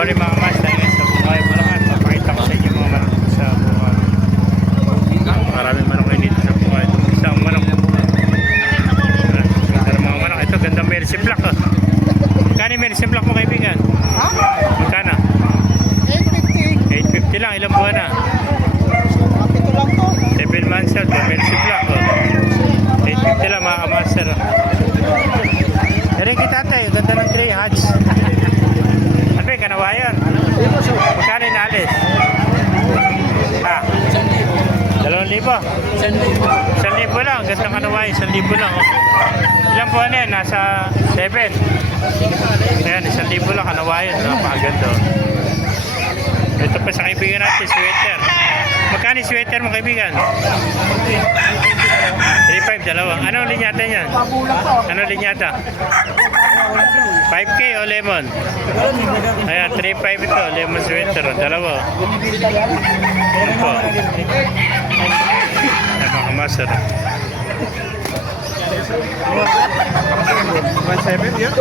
morning mga mas, dahil sa Bungay Bulacan, papakita ko sa inyo mga manok sa Bungay. Maraming manok kayo dito sa Bungay. Isang manok. Ganda ng mga manok. Ito, ganda Mercy Black. Oh. Magkano yung Mercy Black mo kaibigan? Ha? Magkano? 850. 850 lang, ilang buwan na? Kapito lang to. 7 months old, Mercy Black. Oh. 850 lang mga kamaster. Oh. Dari kita tayo, ganda ng Grey Hatch. Ano yung kanawayan? Magkano yung alis? Ha? 2,000? 1,000 lang, ganda ng kanawayan, 1,000 lang. Oh. Ilang buwan na yan? Nasa 7. Ayan, 1,000 lang kanawayan, napakaganda. Oh. Ito pa sa kaibigan natin, sweater. Magkano yung sweater mo kaibigan? 3,500, dalawa. Anong linyata niyan? Anong linyata? 5K o lemon? Ayan, 3,500 ito, lemon sweater. Dalawa. Ito po. Ayan mga kamaster. 170 yan?